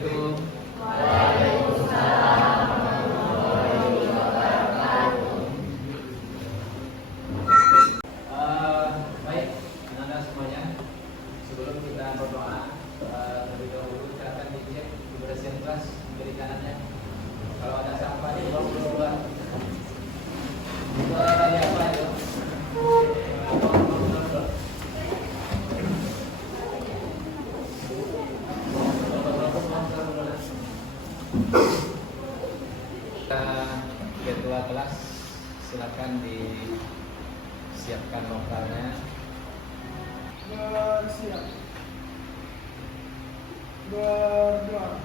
Assalamualaikum. Baik, anak-anak semuanya, sebelum kita berdoa, terlebih dahulu kita akan dicek kebersihan kelas kiri kanannya. Kalau ada sampah di bawah keluar. Tadi apa itu? Ketua kelas, silakan disiapkan lokalnya. Bersiap. Berdoa.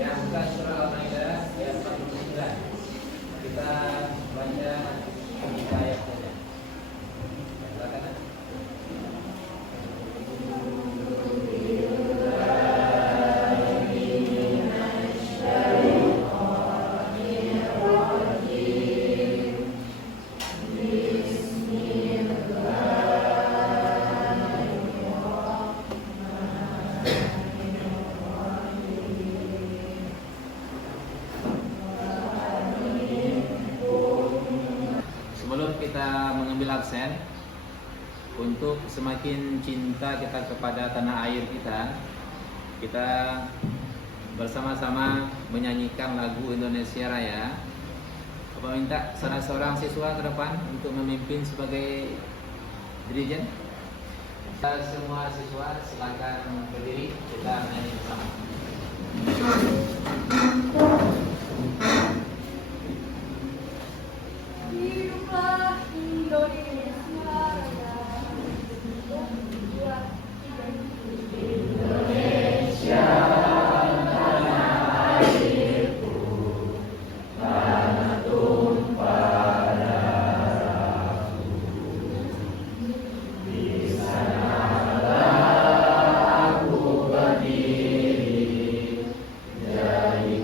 Yang buka surah Al-Maidah ayat 49. Kita baca 3 ayat saja. Silakan. Sebelum kita mengambil absen, untuk semakin cinta kita kepada tanah air kita bersama-sama menyanyikan lagu Indonesia Raya. Bapak minta salah seorang siswa ke depan untuk memimpin sebagai dirijen. Semua siswa silakan berdiri, kita menyanyi bersama. Hiduplah Indonesia Raya. Jadi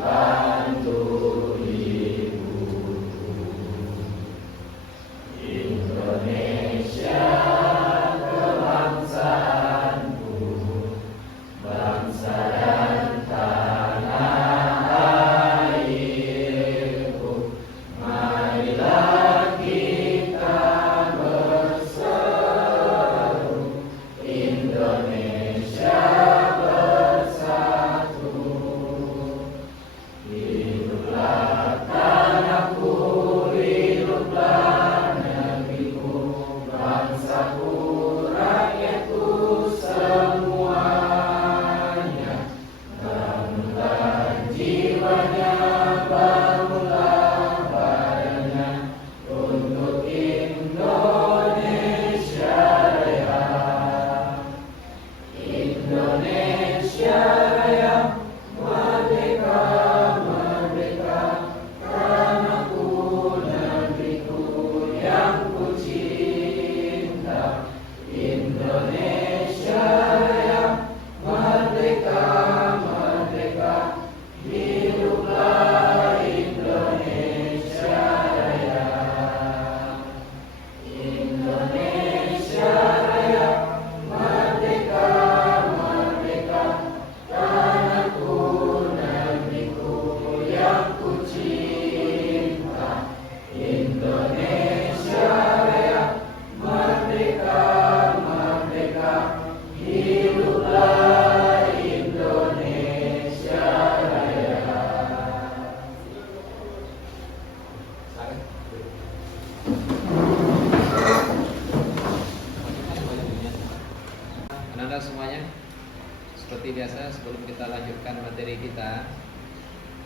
seperti biasa sebelum kita lanjutkan materi kita,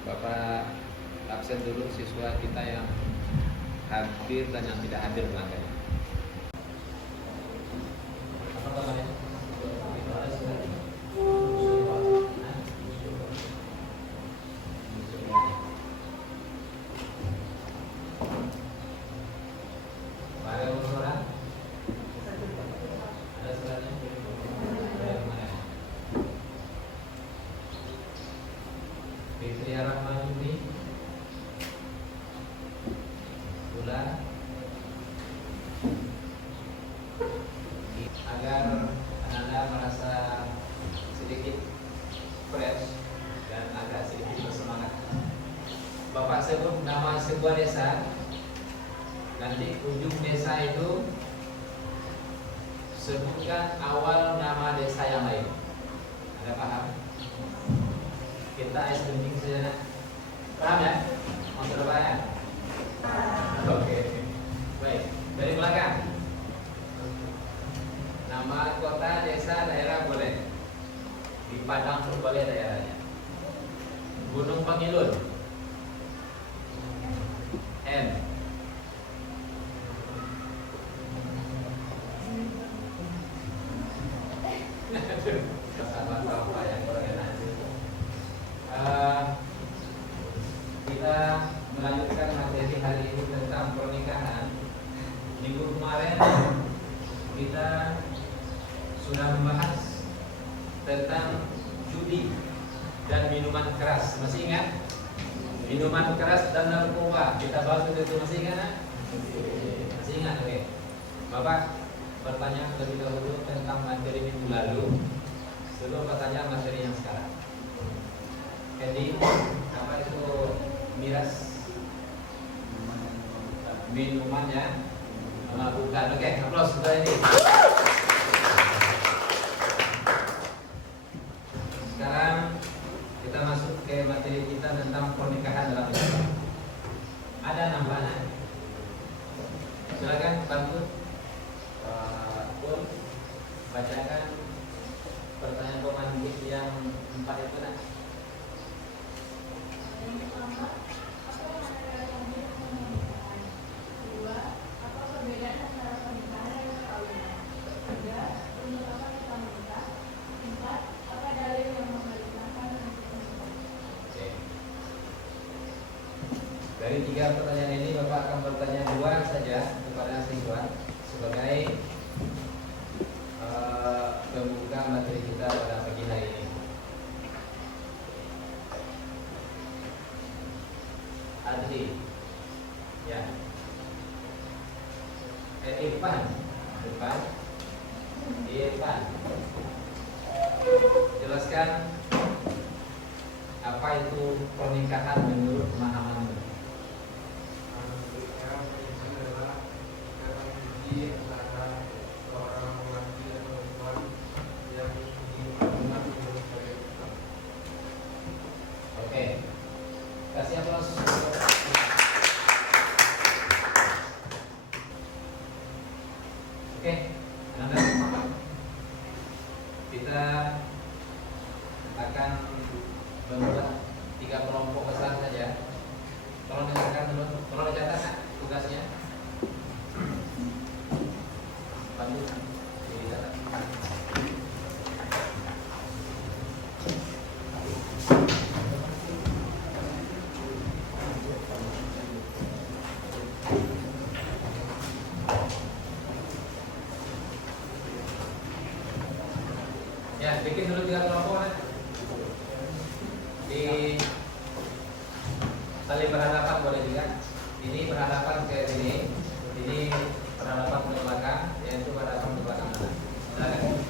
Bapak absen dulu siswa kita yang hadir dan yang tidak hadir makanya. Apa namanya? Agar Anda merasa sedikit fresh dan agak sedikit bersemangat. Bapak sebut nama sebuah desa, nanti ujung desa itu sebutkan awal nama desa yang lain. Anda paham? Kita es penting saja. Paham ya? Maksud apa ya? Oke. Baik, dari belakang. Nama kota, desa, daerah boleh. Di Padang pun boleh daerahnya. Gunung Pangilun. M. Kita melanjutkan materi hari ini tentang pernikahan. Minggu kemarin kita sudah membahas tentang judi dan minuman keras. Masih ingat? Minuman keras dan narkoba. Kita bahas itu, masih ingat? Masih ingat? Oke. Bapak bertanya lebih dahulu tentang materi minggu lalu. Sebelum bertanya materi yang sekarang. Jadi apa itu miras? Minuman yang memabukkan. Oke, aplaus untuk ini. Sekarang kita masuk ke materi kita tentang pernikahan dalam Islam. Ada nambahan? Silakan bantu Pun bacakan pertanyaan pemantik yang 4 itu nak. Yang pertama, apa yang Anda katakan tentang pernikahan? Kedua, apa perbedaan antara pernikahan dan perkawinan? Tiga, untuk apa kita menikah? Empat, apa dalil yang memerintahkan untuk menikah? Oke. Dari 3 pertanyaan ini Bapak akan bertanya 2 saja kepada siswa sebagai pembuka materi kita pada pagi hari ini. Adli, ya. Irfan, jelaskan apa itu pernikahan menurut pemahamanmu? Pernikahan itu adalah ikatan suci antara seorang laki dan perempuan yang dipadukan menurut syariat Islam. Oke. Kasih aplaus. Oke, anak-anak. Kita akan membuat 3 kelompok besar saja. Tolong dengarkan dulu, tolong dicatat tugasnya. Bantu dicatat. Ya, bikin dulu 3 kelompok. Di saling berhadapan boleh juga. Ini berhadapan ke sini, ini berhadapan ke belakang, yaitu berhadapan ke belakang. Silakan.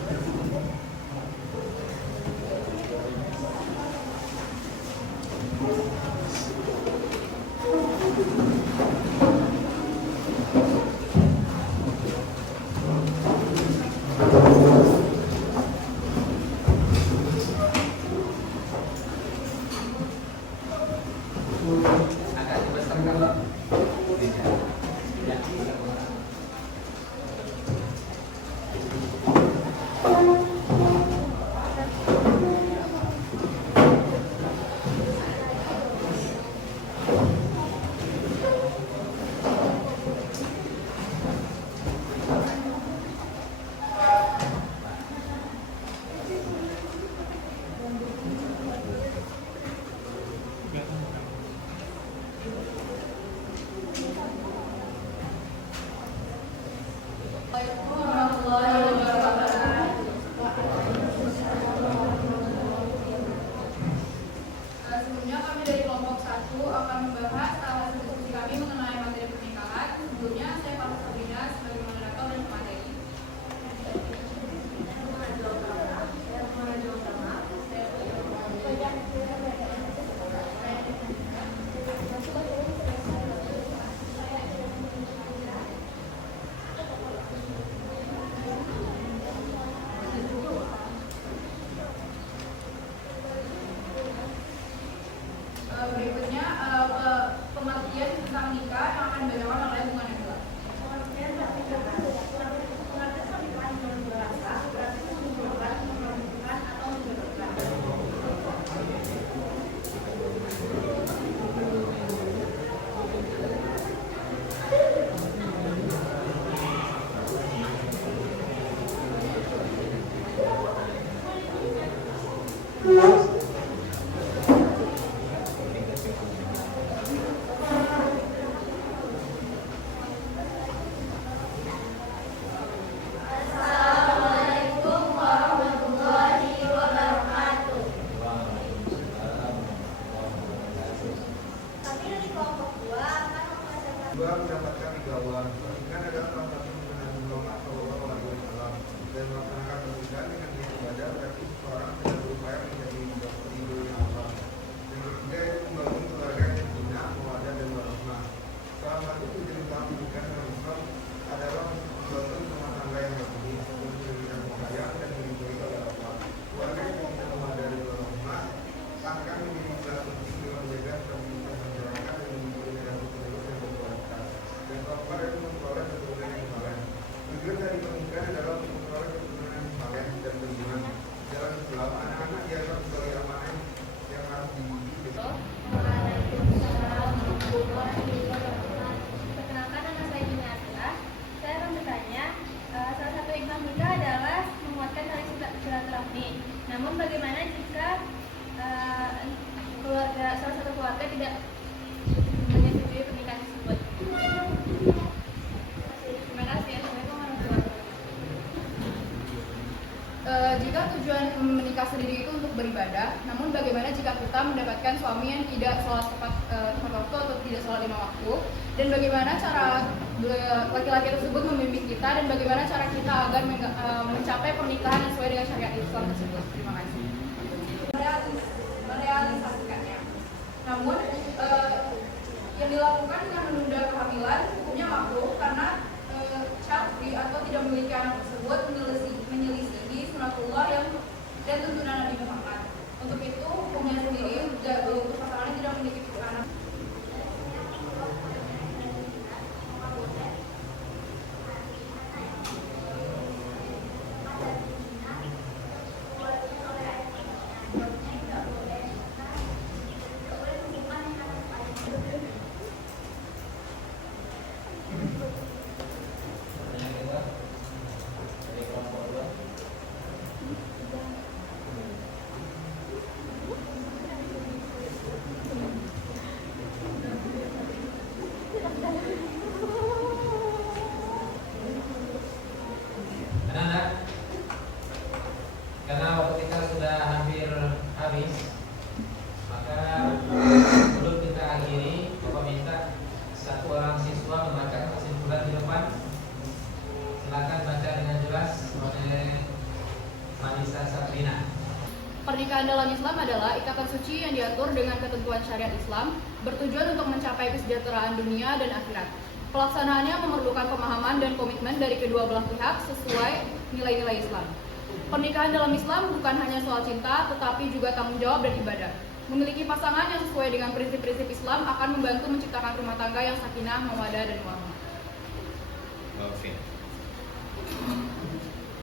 awal. Pernikahan adalah salah satu penggunaan Muhammad Shallallahu Alaihi Wasallam dan melaksanakan pernikahan dengan niat ibadah berarti seseorang sedang berupaya menjadi ridhonya Allah. Yang ketiga itu membangun keluarga yang bina, mawaddah dan warahmah. Salah satu tujuan utama pernikahan dalam Islam adalah membangun rumah tangga yang harmonis, memberikan sayang dan diridhoi oleh Allah. Keluarga yang bina, mawaddah dan warahmah akan menjadi salah penting dalam menjaga stabilitas masyarakat dan memiliki generasi penerus yang berkualitas dan keluarga yang memperoleh keturunan yang saleh. Tujuan dari pernikahan adalah untuk memperoleh keturunan yang saleh dan beriman. Dalam Islam, anak-anak dianggap sebagai amanah yang harus dididik. Perkenalkan, nama saya Dina Atila. Saya akan bertanya, salah satu hikmah nikah adalah menguatkan tali silaturahmi. Namun bagaimana jika salah satu keluarga tidak menyetujui pernikahan tersebut? Terima kasih. Assalamualaikum warahmatullahi wabarakatuh. Jika tujuan menikah sendiri itu untuk beribadah, namun bagaimana jika kita mendapatkan suami yang tidak sholat tepat waktu atau tidak sholat 5 waktu, dan bagaimana cara laki-laki tersebut membimbing kita, dan bagaimana cara kita agar mencapai pernikahan yang sesuai dengan syariat Islam tersebut? Terima kasih. Merealisasikannya. Namun yang dilakukan dengan menunda kehamilan hukumnya makruh karena syar'i atau tidak memiliki anak tersebut menyelisihi sunatullah dan tuntunan Nabi Muhammad. Untuk itu hukumnya sendiri untuk pasangan yang tidak memiliki anak. Pertanyaan kedua dari kelompok 2. Anak-anak, karena waktu kita sudah hampir habis, maka sebelum kita akhiri, Bapak minta satu orang siswa membacakan kesimpulan di depan. Silakan baca dengan jelas oleh Manisa Sabrina. Pernikahan dalam Islam adalah ikatan suci yang diatur dengan ketentuan syariat Islam, bertujuan untuk mencapai kesejahteraan dunia dan akhirat. Pelaksanaannya memerlukan pemahaman dan komitmen dari kedua belah pihak sesuai nilai-nilai Islam. Pernikahan dalam Islam bukan hanya soal cinta, tetapi juga tanggung jawab dan ibadah. Memiliki pasangan yang sesuai dengan prinsip-prinsip Islam akan membantu menciptakan rumah tangga yang sakinah, mawaddah, dan warahmah. Oke.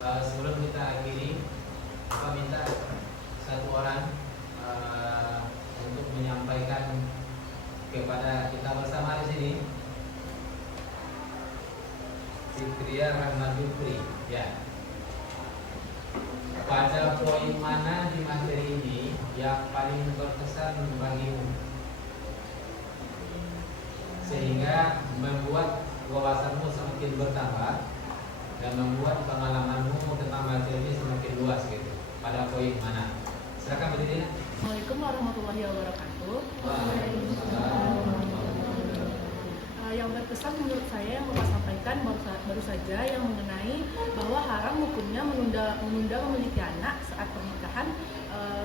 Sebelum kita akhiri, Bapak minta satu orang untuk menyampaikan kepada kita bersama di sini. Fitria Rahmatullah. Ya. Pada poin mana di materi ini yang paling berkesan bagimu, sehingga membuat wawasanmu semakin bertambah dan membuat pengalamanmu tentang materi ini semakin luas gitu. Pada poin mana? Silakan berdiri. Assalamualaikum warahmatullahi wabarakatuh. Yang berkesan menurut saya yang Bapak sampaikan baru saja yang mengenai bahwa haram hukumnya menunda memiliki anak saat pernikahan,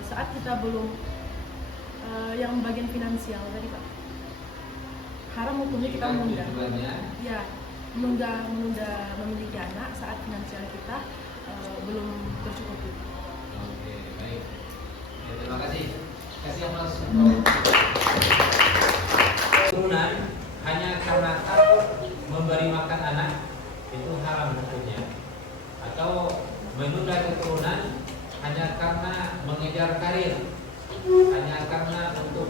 saat kita belum yang bagian finansial tadi Pak. Haram hukumnya kita menunda. Ya, menunda memiliki anak saat finansial kita belum tercukupi. Oke, baik. Ya, terima kasih. Kasih yang masuk. Turunan hanya karena takut memberi makan anak itu haram hukumnya, atau menunda keturunan hanya karena mengejar karir, hanya karena untuk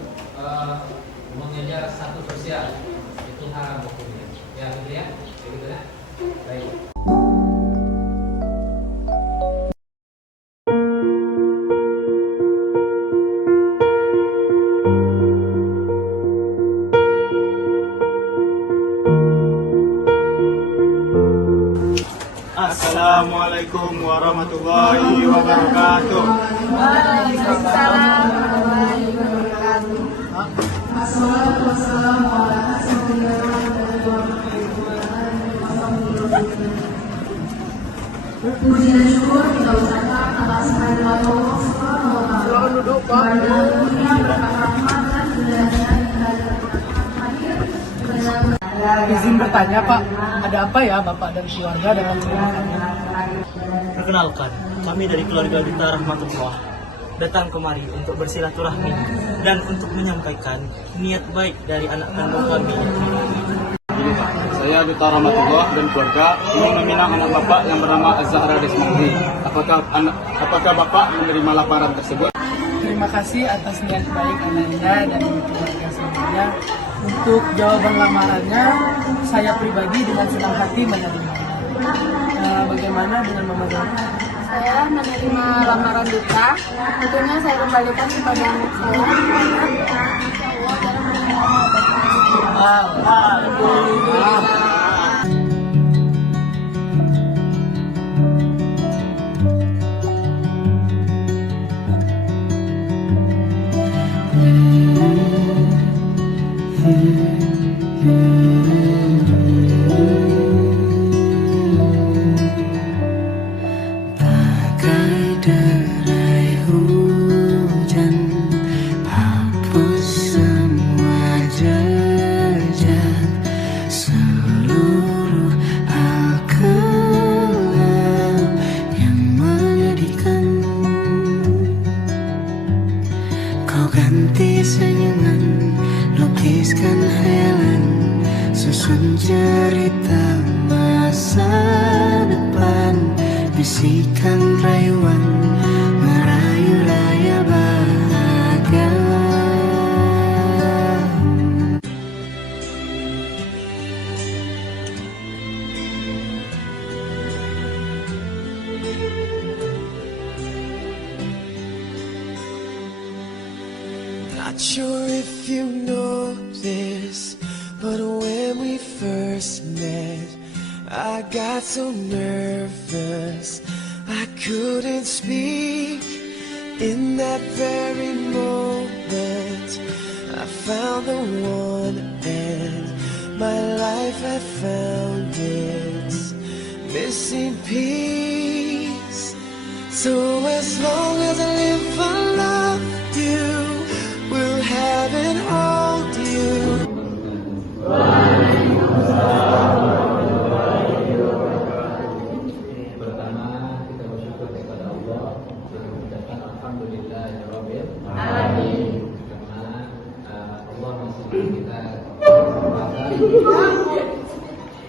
mengejar status sosial, itu haram hukumnya. Ya, gitu ya, begitu ya. Baik. Assalamualaikum warahmatullahi wabarakatuh. Waalaikumsalam warahmatullahi wabarakatuh. Assalamualaikum warahmatullahi wabarakatuh. Puji dan syukur kita ucapkan atas kehadirat Allah Subhanahu wa Ta'ala. Kepada dunia berkat rahmat dan hidayahnya hadir kepada Izin bertanya Pak, ada apa ya Bapak dan keluarga dalam rumah kami? Perkenalkan, kami dari keluarga Duta Rahmatullah datang kemari untuk bersilaturahmi dan untuk menyampaikan niat baik dari anak kandung kami. Saya Duta Rahmatullah dan keluarga ingin meminang anak Bapak yang bernama Az-Zahra Desmahdi. Apakah Bapak menerima laporan tersebut? Terima kasih atas niat baik Anda dan keluarga semuanya. Untuk jawaban lamarannya, saya pribadi dengan senang hati menerima. Bagaimana dengan Mama Zahra? Saya menerima lamaran Duta. Tentunya saya kembalikan kepada anak saya. Insya Allah dalam Alhamdulillah. Bagai derai hujan, hapus semua jejak, seluruh hal kelam yang menyedihkan. Kau ganti senyuman, lukiskan hayalan, susun cerita masa depan, bisikan rayuan, merayu raya bahagia. Not sure if you know this, but when we first met, I got so nervous I couldn't speak. In that very moment I found the one, and my life had found its missing piece. So as long as I live I love you, will have and hold you. Pertama, kita bersyukur kepada Allah dan mengucapkan alhamdulillahirabbil alamin. Karena Allah masih beri kita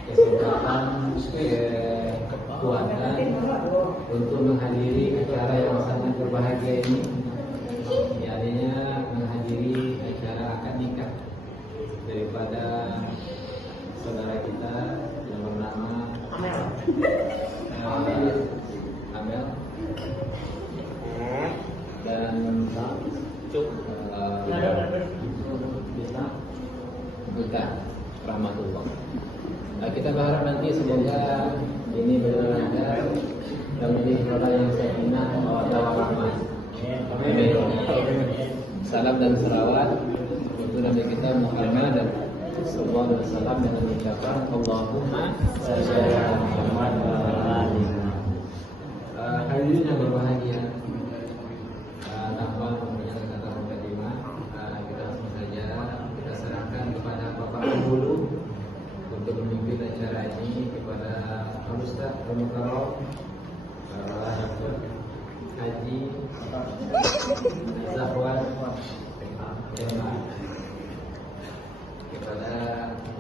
kesempatan kekuatan untuk menghadiri acara yang sangat berbahagia ini. Artinya menghadiri acara akad nikah daripada saudara kita yang bernama Amel dan Cuk Duta Rahmatullah. Kita berharap nanti semoga ini benar-benar dan menjadi hal yang sakinah mawaddah warahmah. Amin. Salam dan salawat untuk Nabi kita Muhammad dan sallallahu alaihi wasallam dengan ucapan Allahumma shalli ala Muhammad wa ala ali Muhammad. Hadirin yang berbahagia, tanpa mempunyai kata mukadimah, kita langsung saja kita serahkan kepada Bapak Penghulu untuk memimpin acara ini, kepada Al-Ustaz Al-Mukarram Haji Zahwan, kepada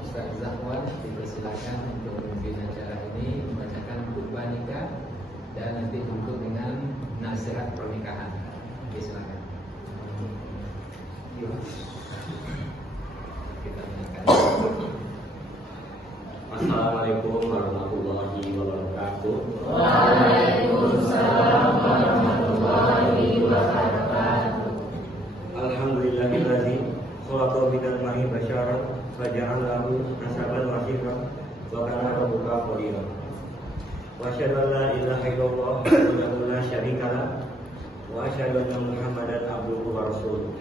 Ustaz Zahwan dipersilakan untuk memimpin acara ini, membacakan khutbah nikah dan nanti tutup dengan nasihat pernikahan. Silakan. Kita dengarkan. Assalamualaikum warahmatullahi wabarakatuh. Waalaikumsalam warahmatullahi wabarakatuh. Alhamdulillahilladzi khalaqa minal ma'i basyaran wa ja'alahu nasaban wa sihran wa kana rabbuka qadira. Wa asyhadu an la ilaha illallah wahdahu la syarika lah wa asyhadu anna Muhammadan abduhu wa rasuluh.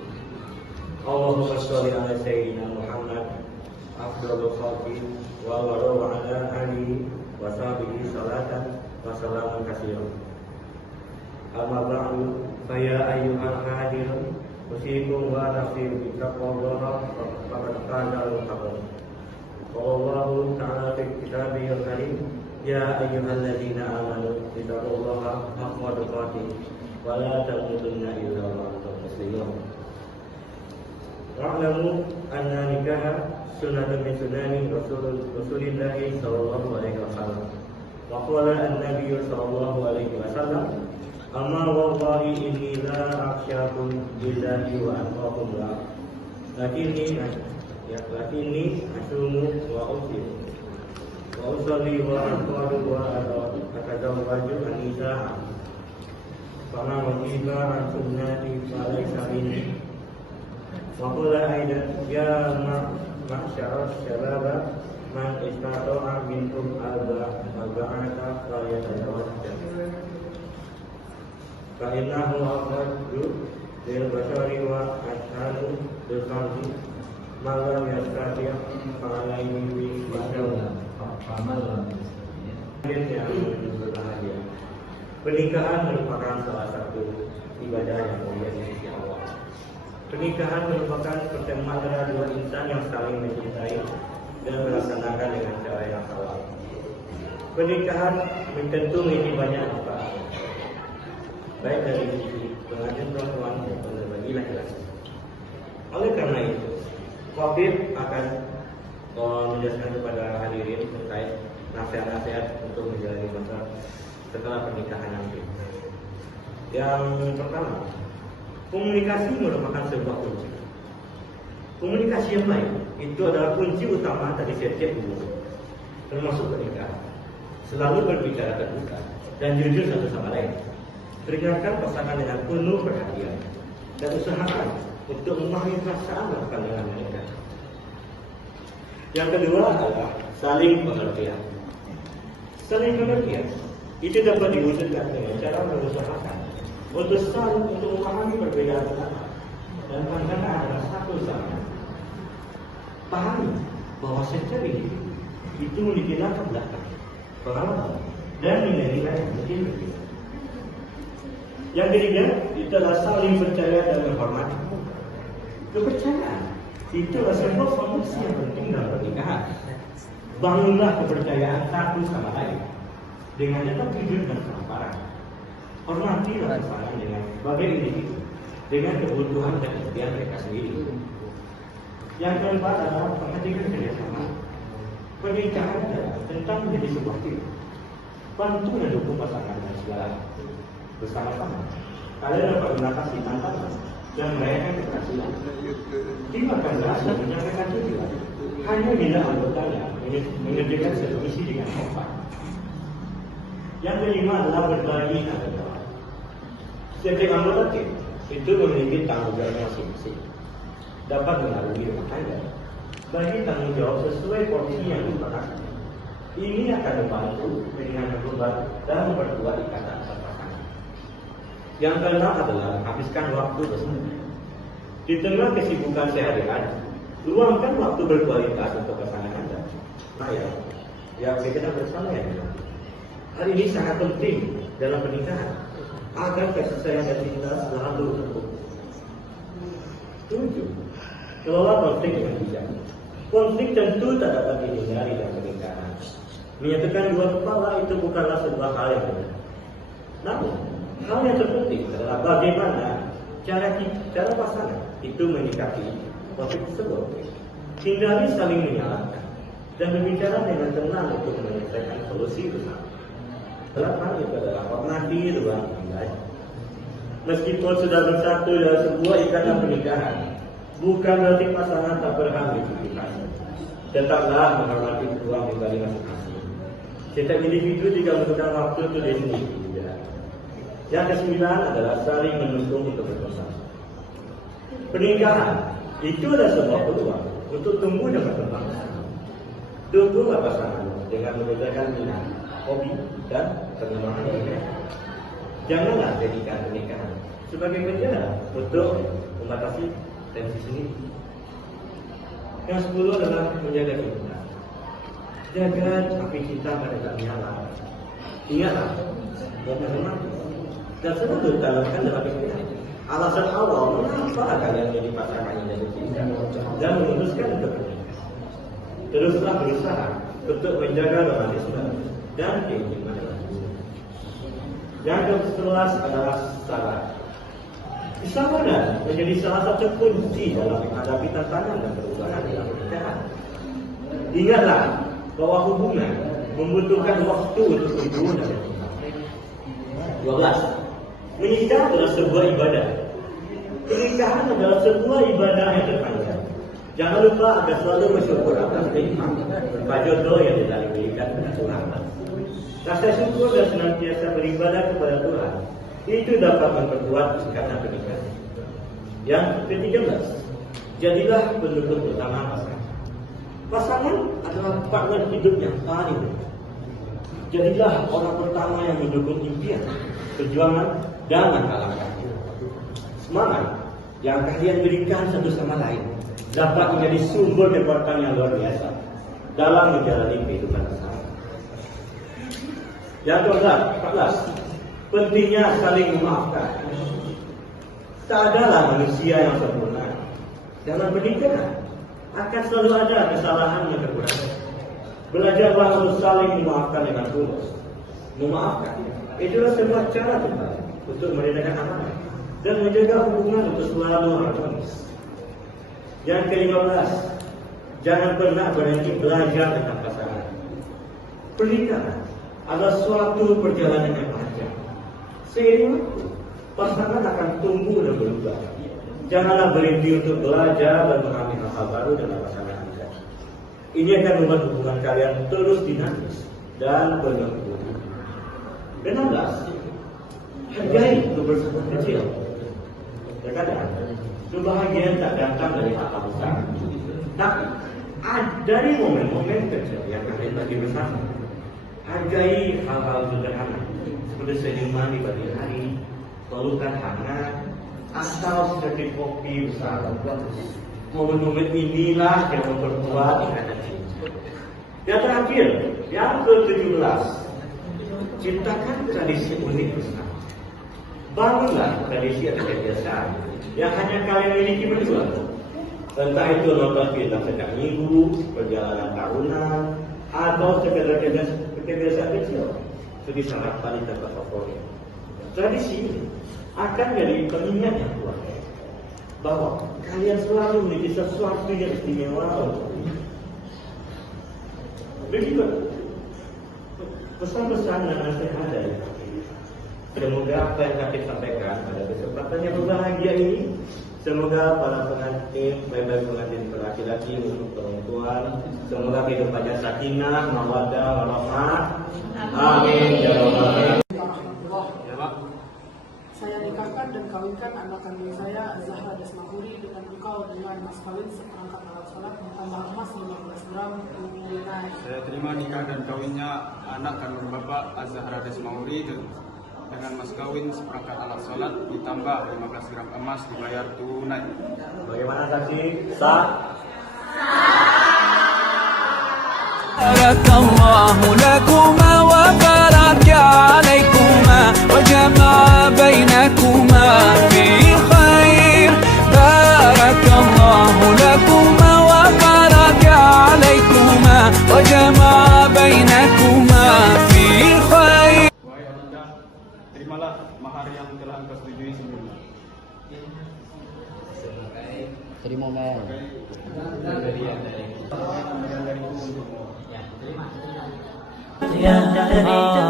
Allahumma shalli ala sayyidina Muhammad afdhalul khalqi wa ala alihi wa sahbihi salatan Wassalamu katsirun. Amma ba'du, fa ya ayyuhal hadirun, usikum wa nafsi bi taqwallahi faqad qala al-haqqu. Wallahu ta'ala fi kitabihil karim, ya ayyuhalladzina amanu ittaqullaha haqqa tuqatih wa la tamutunna illa wa antum muslimun. Wa'lamu anna nikaha sunnatun min sunani Rasulillah sallallahu alaihi wasallam. Wa qala an-nabiy sallallahu alaihi wasallam, amma wallahi inni la akhshakum billahi wa atqakum la. Lakinni asumu wa usim wa usalli wa aqadu wa atazawwaju an-nisaa. Fama wajiba an sunnati falaysa minni. Wa qala aidan ya ma'syara syababa man istata'a minkum alba'ata falyatazawwaj. Fa innahu aqadu lil bashari wa ashhadu bil qalbi malam yastati' fa'alaihi bi masyaallah. Yang berbahagia. Pernikahan merupakan salah satu ibadah yang mulia di sisi Allah. Pernikahan merupakan pertemuan antara dua insan yang saling mencintai dan melaksanakan dengan cara yang halal. Pernikahan tentu memiliki banyak manfaat, baik dari sisi pengantin perempuan maupun bagi laki-laki. Oleh karena itu, Wafid akan menjelaskan kepada hadirin terkait nasihat-nasihat untuk menjalani masa setelah pernikahan nanti. Yang pertama, komunikasi merupakan sebuah kunci. Komunikasi yang baik itu adalah kunci utama dari setiap hubungan, termasuk pernikahan. Selalu berbicara terbuka dan jujur satu sama lain. Dengarkan pasangan dengan penuh perhatian dan usahakan untuk memahami perasaan dan pandangan mereka. Yang kedua adalah saling pengertian. Saling pengertian itu dapat diwujudkan dengan cara berusahakan untuk saling memahami perbedaan pendapat dan pandangan antara satu sama lain. Pahami bahwa setiap individu itu memiliki latar belakang, pengalaman, dan nilai-nilai yang berbeda. Yang ketiga, itu adalah saling percaya dan menghormati. Kepercayaan itu adalah sebuah fondasi yang penting dalam pernikahan. Bangunlah kepercayaan satu sama lain dengan tetap jujur dan transparan. Hormatilah pasangan dengan sebagai individu dengan kebutuhan dan impian mereka sendiri. Yang keempat adalah perhatikan kerjasama. Pernikahan adalah tentang menjadi sebuah tim. Bantu dan dukung pasangan dan segala bersama-sama. Kalian dapat mengatasi tantangan dan merayakan keberhasilan. Timbulkanlah dan menyampaikan tujuan. Hanya bila anggotanya mengerjakan satu misi dengan kompak. Yang kelima adalah berbagi tanggung jawab. Setiap anggota tim itu memiliki tanggung jawab masing-masing. Dapat mengarungi rumah tangga. Bagi tanggung jawab sesuai porsi yang disepakati. Ini akan membantu dengan memperkuat dan memperkuat ikatan pasangan. Yang keenam adalah habiskan waktu bersama. Di tengah kesibukan sehari-hari, luangkan waktu berkualitas untuk pasangan Anda. Ya kita bersama ya. Hal ini sangat penting dalam pernikahan agar kasih sayang dan cinta selalu tumbuh. 7. Kelola konflik dengan bijak. Konflik tentu tak dapat dihindari dalam pernikahan. Menyatukan dua kepala itu bukanlah sebuah hal yang mudah. Namun, hal yang terpenting adalah bagaimana cara pasangan itu menyikapi konflik tersebut. Hindari saling menyalahkan dan berbicara dengan tenang untuk menyelesaikan solusi bersama. Hal itu adalah hormati ruang pribadi. Meskipun sudah bersatu dalam sebuah ikatan pernikahan, bukan berarti pasangan tak berhak dicukupi. Tetaplah menghormati ruang pribadi masing-masing. Setiap individu juga membutuhkan waktu untuk diri sendiri. Yang kesembilan adalah saling mendukung untuk berkembang. Pernikahan itu adalah sebuah peluang untuk tumbuh dan berkembang. Dukunglah pasangan dengan membedakan minat, hobi, dan pengembangan diri. Janganlah jadikan pernikahan sebagai media untuk membatasi tensi sendiri. Yang 10 adalah menjaga cinta. Jaga api cinta pada tak menyala. Ingatlah, memang dan semua ditanamkan dalam pikiran. Alasan awal mengapa kalian jadi pasangan yang jatuh cinta dan memutuskan untuk menikah. Teruslah berusaha untuk menjaga romantisme dan keintiman. Yang ke-11 adalah sabar. Kesabaran menjadi salah satu kunci dalam menghadapi tantangan dan perubahan dalam pernikahan. Ingatlah bahwa hubungan membutuhkan waktu untuk tumbuh dan berkembang. 12. Menikah adalah sebuah ibadah. Pernikahan adalah sebuah ibadah yang terpanjang. Jangan lupa agar selalu bersyukur atas nikmat berupa jodoh yang telah diberikan kepada Tuhan. Rasa syukur dan senantiasa beribadah kepada Tuhan itu dapat memperkuat ikatan pernikahan. Yang ke-13, jadilah pendukung utama pasangan. Pasangan adalah partner hidup yang paling penting. Jadilah orang pertama yang mendukung impian, perjuangan, dan langkah-langkah. Semangat yang kalian berikan satu sama lain dapat menjadi sumber kekuatan yang luar biasa dalam menjalani kehidupan bersama. Yang ke-14, pentingnya saling memaafkan. Tak adalah manusia yang sempurna. Dalam pernikahan akan selalu ada kesalahan dan kekurangan. Belajarlah untuk saling memaafkan dengan tulus. Memaafkan itulah sebuah cara terbaik untuk meredakan amarah dan menjaga hubungan untuk selalu harmonis. Yang ke-15, jangan pernah berhenti belajar tentang pasangan. Pernikahan adalah suatu perjalanan yang panjang. Seiring waktu, pasangan akan tumbuh dan berubah. Janganlah berhenti untuk belajar dan mengambil hal-hal baru dalam pasangan Anda. Ini akan membuat hubungan kalian terus dinamis dan penuh kebutuhan. 16. Hargai kebersamaan kecil. Terkadang kebahagiaan tak datang dari hal-hal besar, tapi dari momen-momen kecil yang kalian bagi bersama. Hargai hal-hal sederhana seperti senyuman di pagi hari, pelukan hangat, atau seperti kopi bersama. Momen-momen inilah yang memperkuat ikatan cinta. Yang terakhir, yang ke-17, ciptakan tradisi unik bersama. Bangunlah tradisi atau kebiasaan yang hanya kalian miliki berdua. Entah itu nonton film setiap minggu, perjalanan tahunan, atau sekedar kebiasaan kecil seperti sarapan di tempat favorit. Tradisi ini akan jadi pengingat yang kuat bahwa kalian selalu memiliki sesuatu yang istimewa untuk begitu. Pesan-pesan dan nasihat dari kami. Semoga apa yang kami sampaikan pada kesempatan yang berbahagia ini, semoga para pengantin, baik-baik pengantin laki-laki maupun perempuan, semoga kehidupannya sakinah, mawaddah, warahmah. Amin ya rabbal alamin. Ya, Pak. Saya nikahkan dan kawinkan anak kandung saya Zahra Desmahuri dengan engkau dengan mas kawin seperangkat alat sholat ditambah emas 15 gram tunai. Saya terima nikah dan kawinnya anak kandung Bapak Zahra Desmahuri dengan mas kawin seperangkat alat sholat ditambah 15 gram emas dibayar tunai. Bagaimana saksi? Sah. بارك الله لكما وبارك عليكما وجمع بينكما في خير. بارك الله لكما وبارك عليكما وجمع بينكما في خير. Wahai Anda, terimalah mahar yang telah Anda setujui sebelumnya. Terima kasih.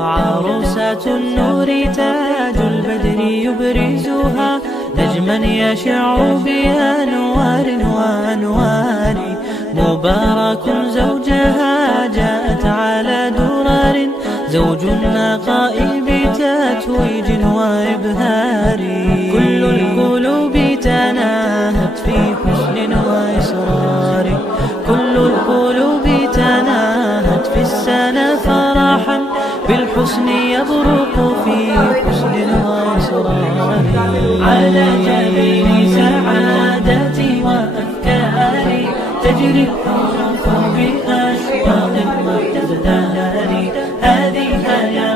عروسة النور تاج البدر يبرزها نجما يشع بأنوار وأنوار مبارك زوجها جاءت على درر زوج النقاء بتتويج وإبهار كل القلوب تناهت في حسن وإصرار كل القلوب تناهت في السنة فرحا بالحسن يبرق في حسن وإصرار على جبين سعادتي وأفكاري تجري الحروف بأشواق وتزدهر هذه يا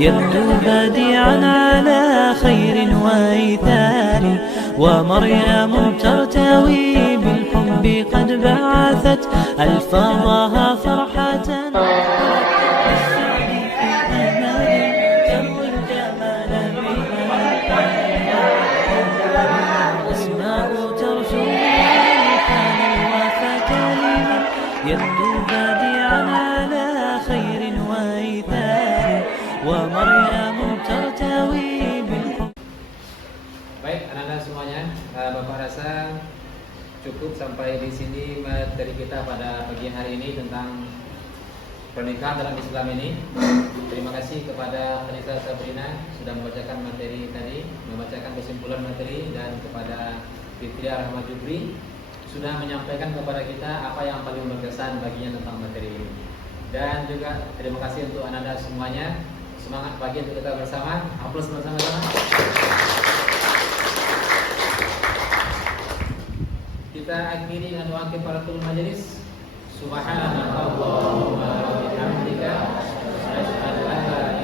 يبدو بديعا على خير وإيثار ومريم ترتوي بالحب قد بعثت ألفاظها فرحة يبدو بديعا على خير وإيثار ومريم ترتوي بالحب. Baik, anak-anak semuanya, Bapak rasa cukup sampai di sini materi kita pada pagi hari ini tentang pernikahan dalam Islam ini. Terima kasih kepada Anissa Sabrina sudah membacakan materi tadi, membacakan kesimpulan materi, dan kepada Fitria Rahmat Jubri sudah menyampaikan kepada kita apa yang paling berkesan baginya tentang materi ini. Dan juga terima kasih untuk anak-anak semuanya. Semangat pagi untuk kita bersama. Aplaus bersama-sama. Kita akhiri dengan doa kifaratul majelis. Subhanallahumma wa bihamdika, asyhadu an la